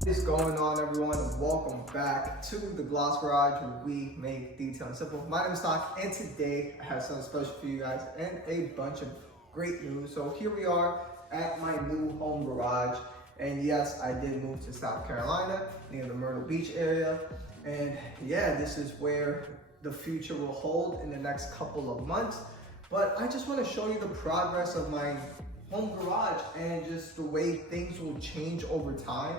What is going on, everyone, and welcome back to the Gloss Garage, where we make detailing simple. My name is Tyre, and today I have something special for you guys and a bunch of great news. So here we are at my new home garage, and yes, I did move to South Carolina near the Myrtle Beach area, and yeah, this is where the future will hold in the next couple of months. But I just want to show you the progress of my home garage and just the way things will change over time.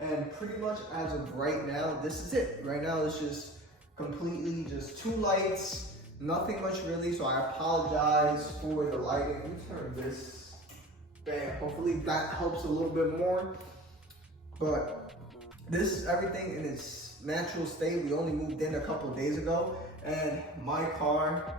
And pretty much as of right now, this is it. Right now it's just completely just two lights, nothing much really. So I apologize for the lighting. Let me turn this back. Hopefully that helps a little bit more. But this is everything in its natural state. We only moved in a couple of days ago, and my car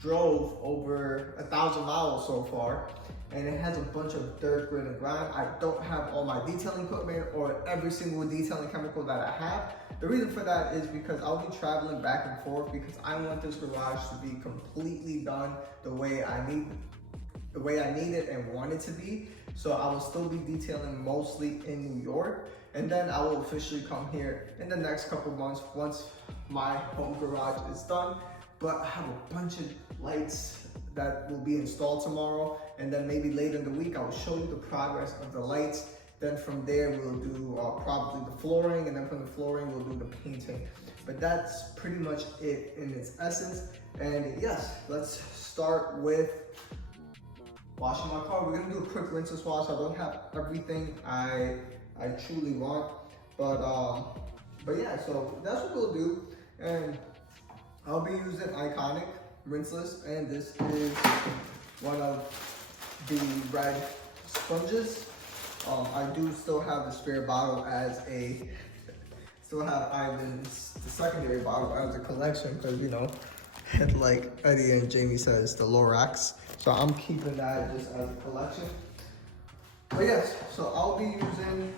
drove over 1,000 miles so far, and it has a bunch of dirt, grit, and grime. I don't have all my detailing equipment or every single detailing chemical that I have. The reason for that is because I'll be traveling back and forth because I want this garage to be completely done the way I need it and want it to be. So I will still be detailing mostly in New York, and then I will officially come here in the next couple months once my home garage is done. But I have a bunch of lights that will be installed tomorrow, and then maybe later in the week I will show you the progress of the lights. Then from there we'll do probably the flooring, and then from the flooring we'll do the painting. But that's pretty much it in its essence. And yes, let's start with washing my car. We're gonna do a quick rinseless wash. I don't have everything I truly want, but yeah, so that's what we'll do. And I'll be using Iconic RINSELESS, and this is one of the red sponges. I do still have the spare bottle still have Ivan's, the secondary bottle as a collection, because you know, like Eddie and Jamie says, the Lorax. So I'm keeping that just as a collection. But yes, so I'll be using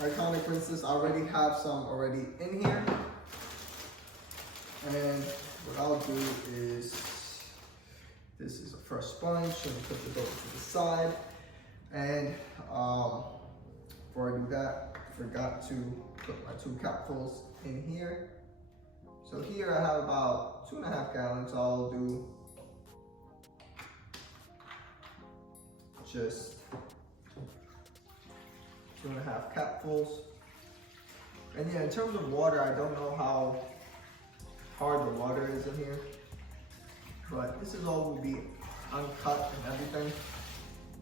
Iconic RINSELESS. I already have some already in here. And what I'll do is, this is a fresh sponge, so I'm put the over to the side. And before I do that, I forgot to put my 2 capfuls in here. So here I have about 2.5 gallons. So I'll do just 2.5 capfuls. And yeah, in terms of water, I don't know how hard the water is in here, but this is all will be uncut and everything.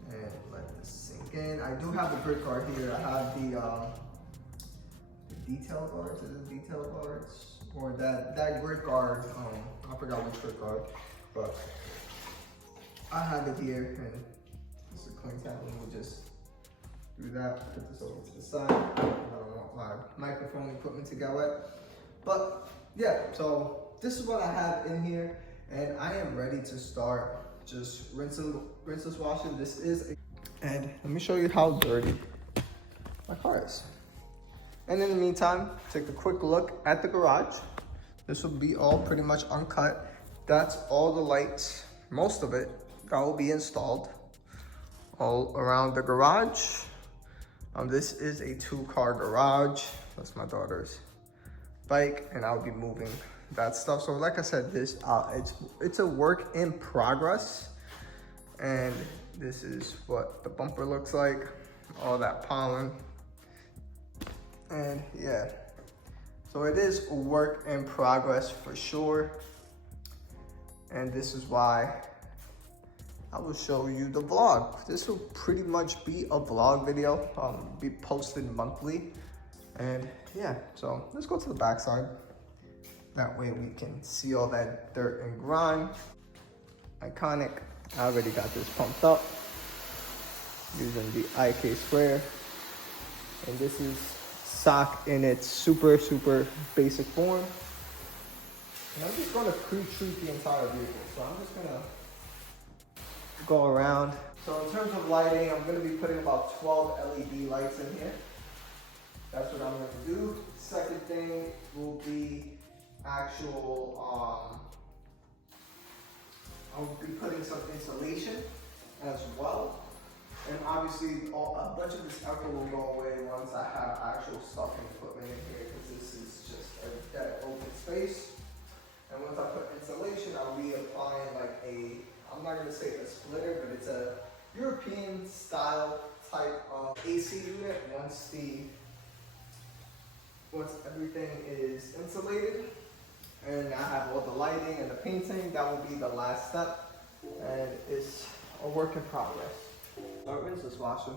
And let this sink in. I do have the grit guard here. I have the detail guards. Is it detail guards? Or that grit guard, I forgot which grit guard, but I have it here, and this is a clean tap, and we'll just do that. Put this over to the side. I don't want my microphone equipment to get wet, but yeah, so this is what I have in here, and I am ready to start just rinseless washing. And let me show you how dirty my car is. And in the meantime, take a quick look at the garage. This will be all pretty much uncut. That's all the lights, most of it, that will be installed all around the garage. This is a 2-car garage. That's my daughter's bike, and I'll be moving that stuff. So like I said, this it's a work in progress, and this is what the bumper looks like, all that pollen. And yeah, so it is a work in progress for sure, and this is why I will show you the vlog. This will pretty much be a vlog video, be posted monthly. And yeah, so let's go to the back side. That way we can see all that dirt and grime. Iconic, I already got this pumped up using the IK square. And this is sock in its super basic form. And I'm just gonna pre-treat the entire vehicle. So I'm just gonna go around. So in terms of lighting, I'm gonna be putting about 12 LED lights in here. That's what I'm going to do. Second thing will be actual, I'll be putting some insulation as well. And obviously, a bunch of this alcohol will go away once I have actual stuff and equipment in here, because this is just a dead open space. And once I put insulation, I'll be applying like I'm not gonna say a splitter, but it's a European style type of AC unit. Once everything is insulated and I have all the lighting and the painting, that will be the last step, and it's a work in progress. So I rinse this washer.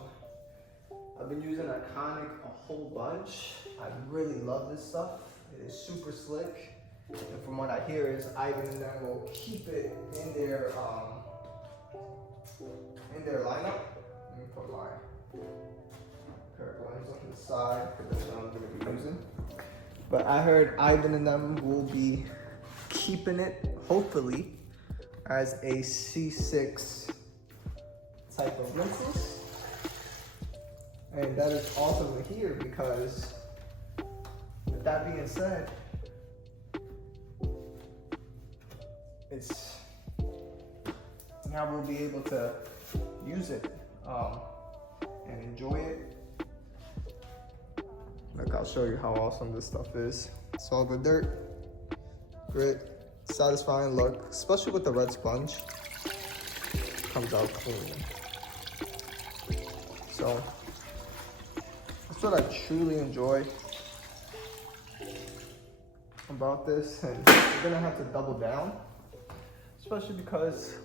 I've been using Iconic a whole bunch. I really love this stuff. It is super slick, and from what I hear is Yvan and THOR will keep it in their lineup. Let me put my pair of lines on the side, because that's what I'm going to be using. But I heard Yvan and THOR will be keeping it, hopefully, as a C6 type of rinseless. And that is awesome to hear, because with that being said, now we'll be able to use it and enjoy it. Like, I'll show you how awesome this stuff is. It's all the dirt, grit, satisfying look, especially with the red sponge. Comes out clean. So that's what I truly enjoy about this, and we're gonna have to double down, especially because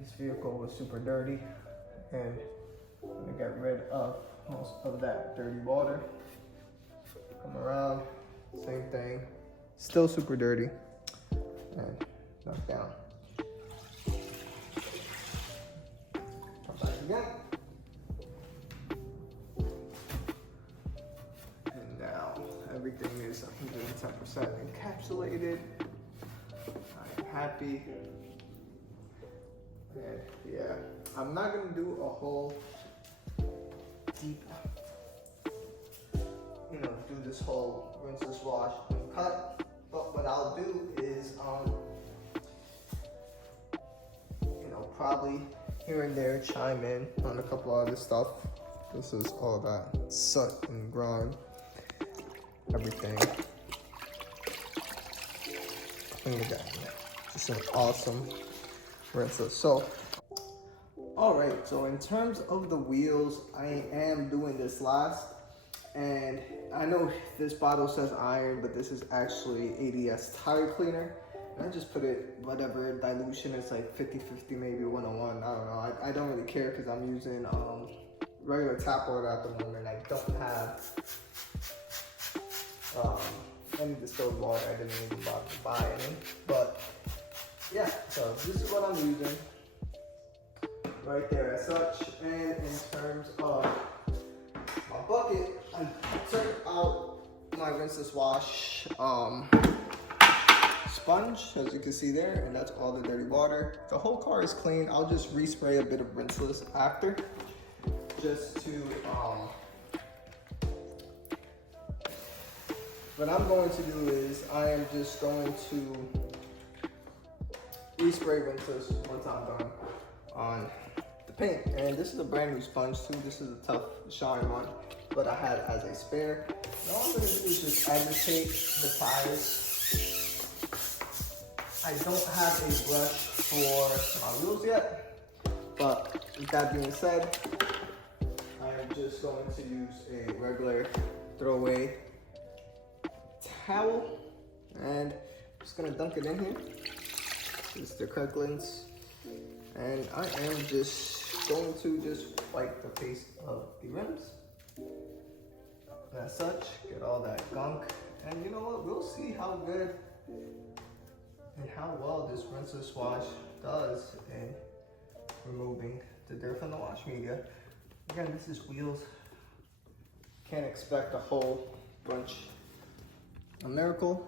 this vehicle was super dirty, and I'm gonna get rid of most of that dirty water. Come around, same thing, still super dirty, and knock down. Come back again. And now everything is 110% encapsulated. I am happy. And yeah, I'm not gonna do a whole deep, do this whole rinseless wash and cut. But what I'll do is, probably here and there chime in on a couple other stuff. This is all that soot and grime, everything. Clean it down. Just an awesome rinseless. So, all right. So in terms of the wheels, I am doing this last, and I know this bottle says iron, but this is actually ADS tire cleaner. And I just put it whatever dilution. It's like 50-50, maybe 101. I don't know. I don't really care, because I'm using regular tap water at the moment. I don't have any distilled water. I didn't even bother to buy any. But yeah, so this is what I'm using right there as such. And in terms of my bucket, I took out my rinseless wash sponge, as you can see there, and that's all the dirty water. The whole car is clean. I'll just respray a bit of rinseless after, just to what I'm going to do is I am just going to respray rinseless once I'm done on the paint. And this is a brand new sponge too. This is a tough shine one, but I had as a spare. And all I'm gonna do is just agitate the tires. I don't have a brush for my wheels yet, but with that being said, I am just going to use a regular throwaway towel, and I'm just gonna dunk it in here. It's the Kirkland's, and I am just going to just wipe the face of the rims. And as such, get all that gunk, and you know what? We'll see how good and how well this rinseless wash does in removing the dirt from the wash media. Again, this is wheels. Can't expect a whole bunch of miracle,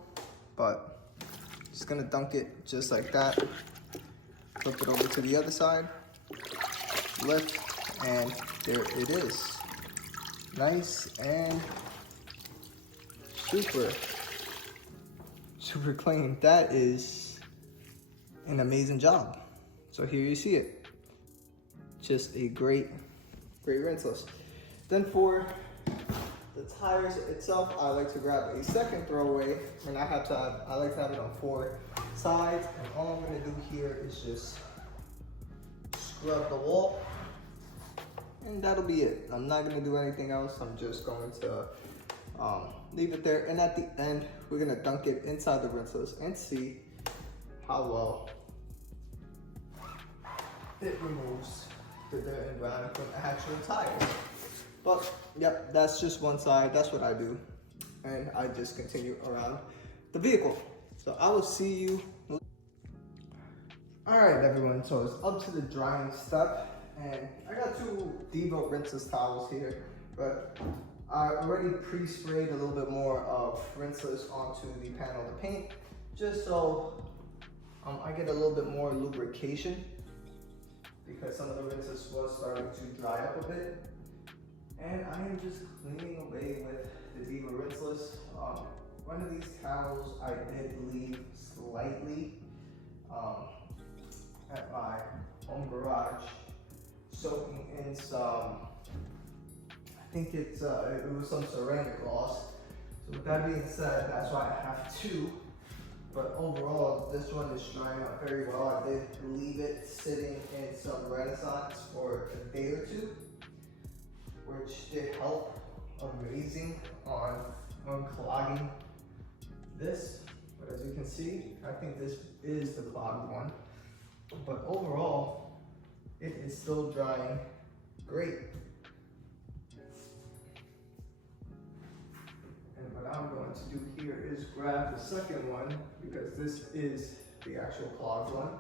but just gonna dunk it just like that. Flip it over to the other side, lift, and there it is. Nice and super clean. That is an amazing job. So here you see it. just a great rinseless. Then for the tires itself, I like to grab a second throwaway, and I like to have it on 4 sides. And all I'm gonna do here is just scrub the wall, and that'll be it. I'm not gonna do anything else. I'm just going to leave it there. And at the end, we're gonna dunk it inside the rinseless and see how well it removes the dirt and grime from the actual tires. But yep, that's just one side. That's what I do, and I just continue around the vehicle. So I will see you. All right, everyone. So it's up to the drying step, and I got 2 Devo rinseless towels here, but I already pre-sprayed a little bit more of rinseless onto the panel of the paint, just so I get a little bit more lubrication, because some of the rinseless was starting to dry up a bit. And I am just cleaning away with the Devo rinseless. One of these towels I did leave slightly at my home garage, soaking in some, I think it was some ceramic gloss. So with that being said, that's why I have 2. But overall, this one is drying out very well. I did leave it sitting in some Renaissance for a day or 2, which did help amazing on unclogging this. But as you can see, I think this is the clogged one. But overall, it is still drying great. And what I'm going to do here is grab the second one, because this is the actual clogged one.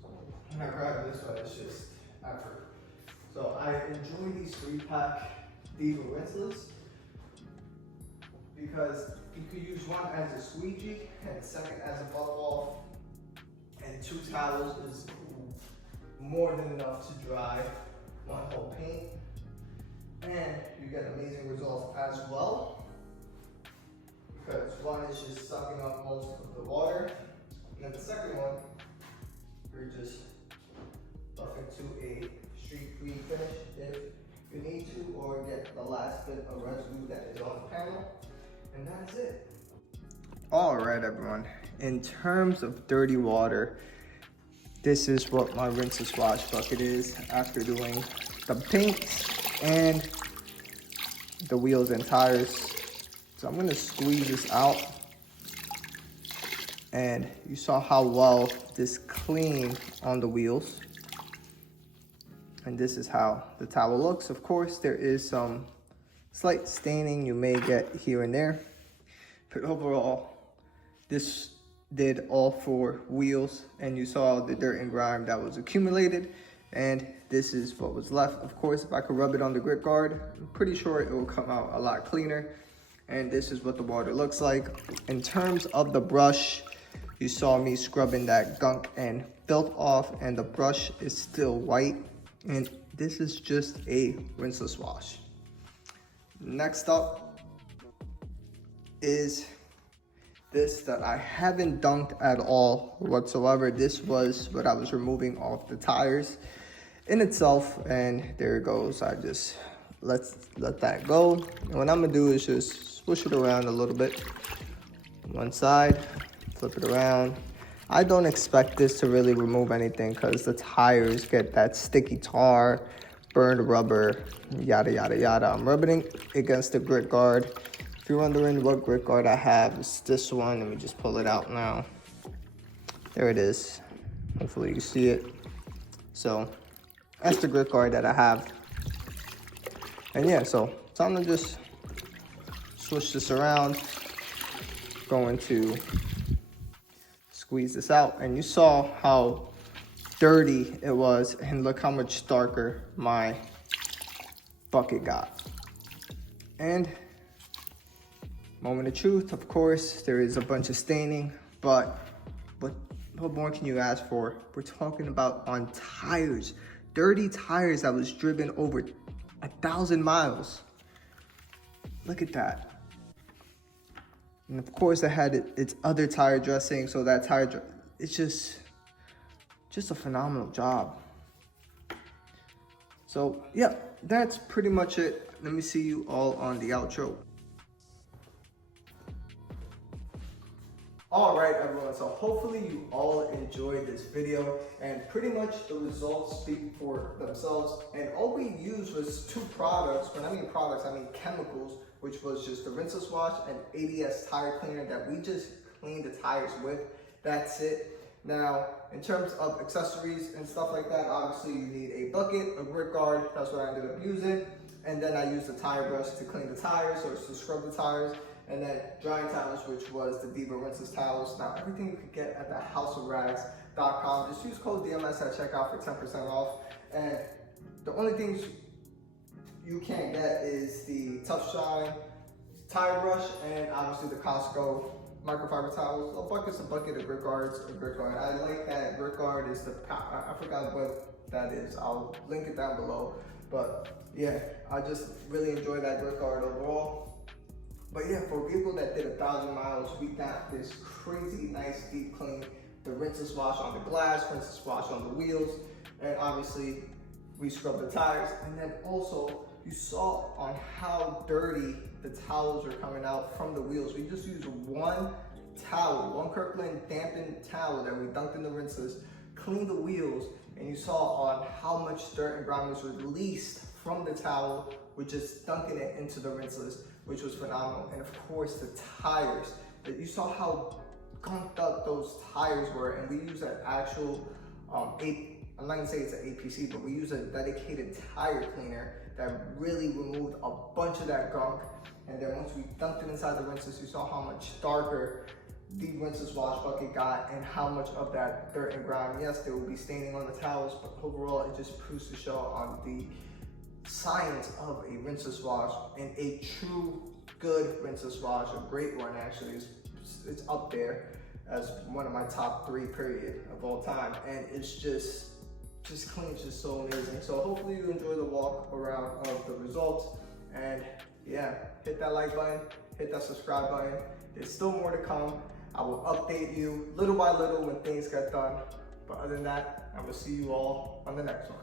So when I grab this one, it's just effort. So I enjoy these 3-pack Devo rinseless, because you could use one as a squeegee and the second as a buff off, and 2 towels is more than enough to dry one whole paint, and you get amazing results as well, because one is just sucking up most of the water, and then the second one, you're just buffing to a streak-free finish if you need to, or get the last bit of residue that is on the panel, and that's it. All right, everyone. In terms of dirty water, this is what my rinseless wash bucket is after doing the paints and the wheels and tires. So I'm gonna squeeze this out, and you saw how well this cleaned on the wheels. And this is how the towel looks. Of course, there is some slight staining you may get here and there, but overall, this did all 4 wheels, and you saw the dirt and grime that was accumulated, and this is what was left. Of course, if I could rub it on the grit guard, I'm pretty sure it will come out a lot cleaner, and this is what the water looks like. In terms of the brush, you saw me scrubbing that gunk and filth off, and the brush is still white, and this is just a rinseless wash. Next up is this that I haven't dunked at all whatsoever. This was what I was removing off the tires in itself, and there it goes. I just let that go. And what I'm gonna do is just swoosh it around a little bit. One side, flip it around. I don't expect this to really remove anything, because the tires get that sticky tar, burned rubber, yada yada yada. I'm rubbing it against the grit guard. If you're wondering what grit guard I have, it's this one. Let me just pull it out now. There it is. Hopefully you see it. So that's the grit guard that I have. And yeah, so I'm gonna just switch this around. Going to squeeze this out, and you saw how dirty it was, and look how much darker my bucket got. And moment of truth, of course, there is a bunch of staining, but what more can you ask for? We're talking about on tires, dirty tires that was driven over 1,000 miles. Look at that. And of course, it had its other tire dressing, so that tire, it's just a phenomenal job. So yeah, that's pretty much it. Let me see you all on the outro. All right, everyone, so hopefully you all enjoyed this video, and pretty much the results speak for themselves. And all we used was 2 products. When I mean products, I mean chemicals, which was just the rinseless wash and ADS tire cleaner that we just cleaned the tires with. That's it. Now, in terms of accessories and stuff like that, obviously you need a bucket, a grit guard. That's what I ended up using. And then I used a tire brush to clean the tires, or to scrub the tires. And then drying towels, which was the Diva rinseless towels. Now, everything you could get at the houseofrags.com. Just use code DMS at checkout for 10% off. And the only things you can't get is the Tough Shine tire brush, and obviously the Costco microfiber towels. A bucket's a bucket, of grit guards, a grit guard. I like that grit guard is the, I forgot what that is. I'll link it down below. But yeah, I just really enjoy that grit guard overall. But yeah, for people that did 1,000 miles, we got this crazy nice deep clean. The rinseless wash on the glass, rinseless wash on the wheels, and obviously we scrubbed the tires. And then also, you saw on how dirty the towels are coming out from the wheels. We just used one towel, one Kirkland dampened towel that we dunked in the rinseless, cleaned the wheels, and you saw on how much dirt and grime was released from the towel with just dunking it into the rinseless, which was phenomenal. And of course the tires, that you saw how gunked up those tires were, and we use an actual I'm not gonna say it's an APC, but we use a dedicated tire cleaner that really removed a bunch of that gunk. And then once we dunked it inside the rinseless, you saw how much darker the rinseless wash bucket got, and how much of that dirt and grime, yes, there will be staining on the towels, but overall it just proves to show on the science of a rinseless wash, and a true good rinseless wash, a great one actually. It's up there as one of my top 3 period of all time, and it's just cleans, just so amazing. So hopefully you enjoy the walk around of the results, and yeah, hit that like button, hit that subscribe button. There's still more to come. I will update you little by little when things get done, but other than that, I will see you all on the next one.